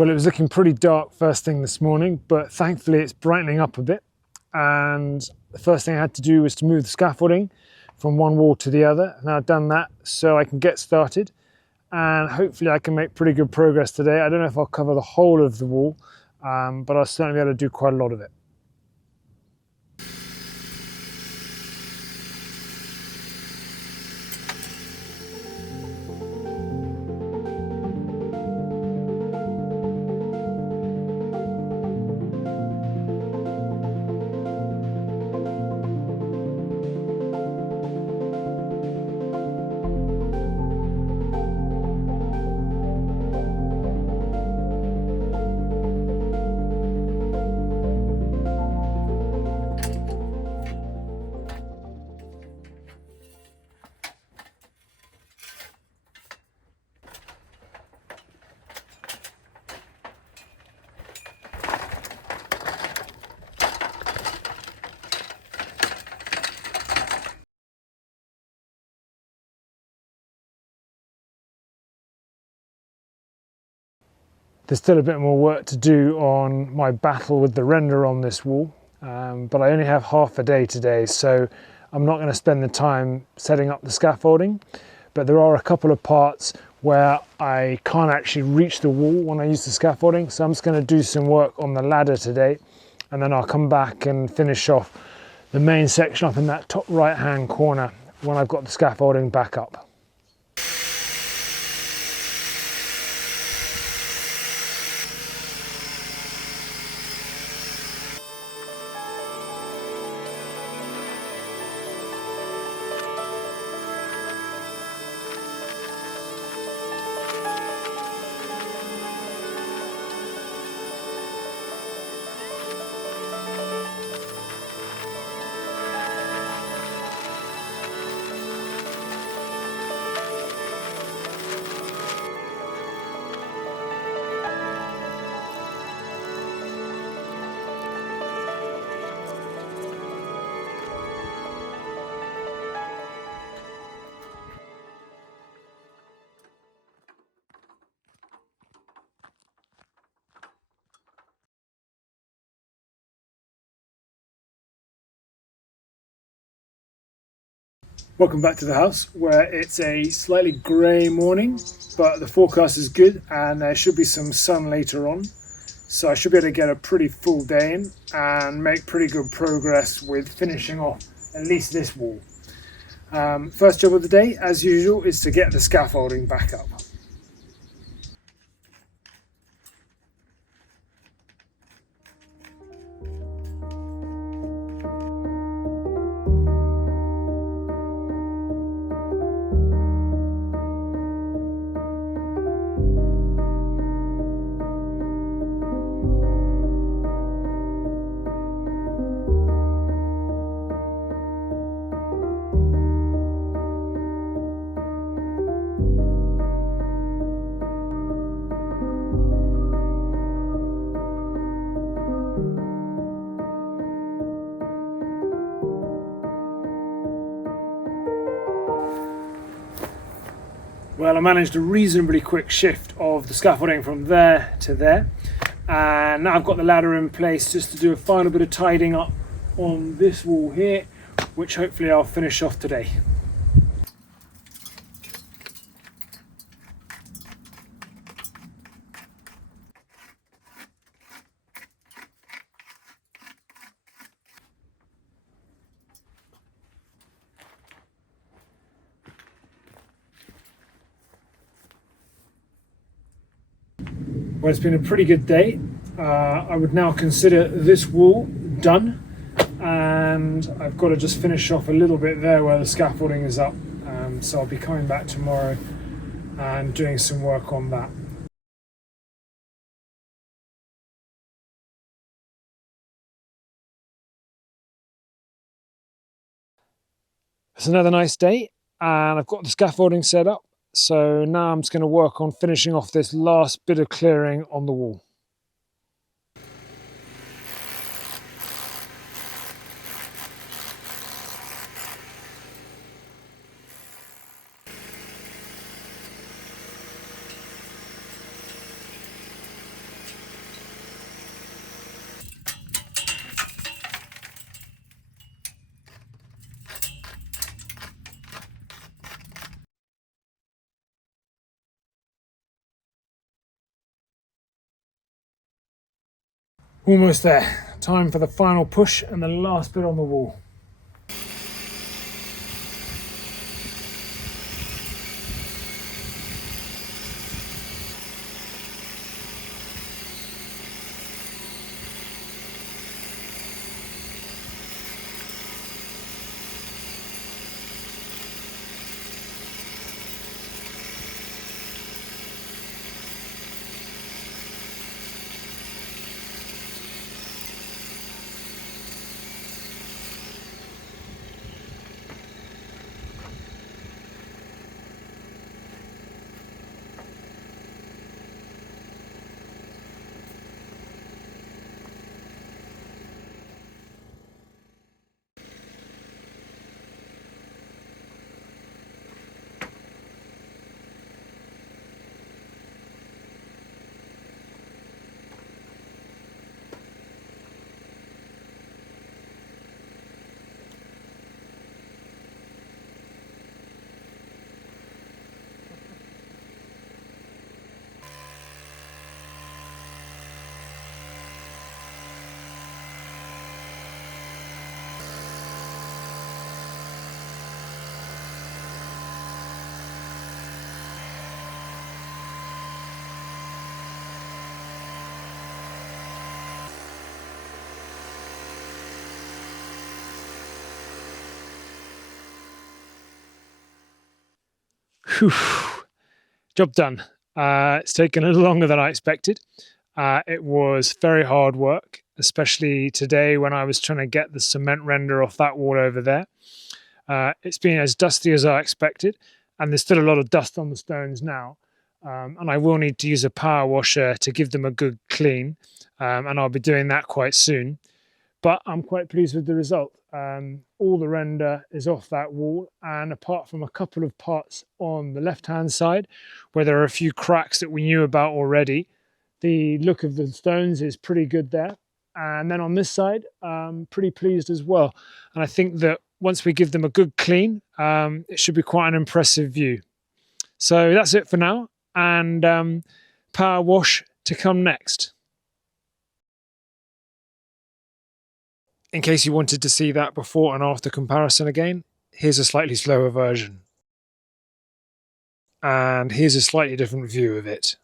Well, it was looking pretty dark first thing this morning, but thankfully it's brightening up a bit. And the first thing I had to do was to move the scaffolding from one wall to the other. Now I've done that so I can get started and hopefully I can make pretty good progress today. I don't know if I'll cover the whole of the wall, but I'll certainly be able to do quite a lot of it. There's still a bit more work to do on my battle with the render on this wall, but I only have half a day today, so I'm not going to spend the time setting up the scaffolding. But there are a couple of parts where I can't actually reach the wall when I use the scaffolding, so I'm just going to do some work on the ladder today, and then I'll come back and finish off the main section up in that top right hand corner when I've got the scaffolding back up. Welcome back to the house, where it's a slightly grey morning, but the forecast is good and there should be some sun later on. So I should be able to get a pretty full day in and make pretty good progress with finishing off at least this wall. First job of the day, as usual, is to get the scaffolding back up. Well, I managed a reasonably quick shift of the scaffolding from there to there, and now I've got the ladder in place just to do a final bit of tidying up on this wall here, which hopefully I'll finish off today. Well, it's been a pretty good day. I would now consider this wall done, and I've got to just finish off a little bit there where the scaffolding is up, so I'll be coming back tomorrow and doing some work on that. It's another nice day, and I've got the scaffolding set up. So now I'm just going to work on finishing off this last bit of clearing on the wall. Almost there. Time for the final push and the last bit on the wall. Whew. Job done. It's taken a little longer than I expected. It was very hard work, especially today when I was trying to get the cement render off that wall over there. It's been as dusty as I expected, and there's still a lot of dust on the stones now. And I will need to use a power washer to give them a good clean, and I'll be doing that quite soon. But I'm quite pleased with the result. All the render is off that wall, and apart from a couple of parts on the left-hand side, where there are a few cracks that we knew about already, the look of the stones is pretty good there. And then on this side, pretty pleased as well. And I think that once we give them a good clean, it should be quite an impressive view. So that's it for now, and power wash to come next. In case you wanted to see that before and after comparison again, here's a slightly slower version. And here's a slightly different view of it.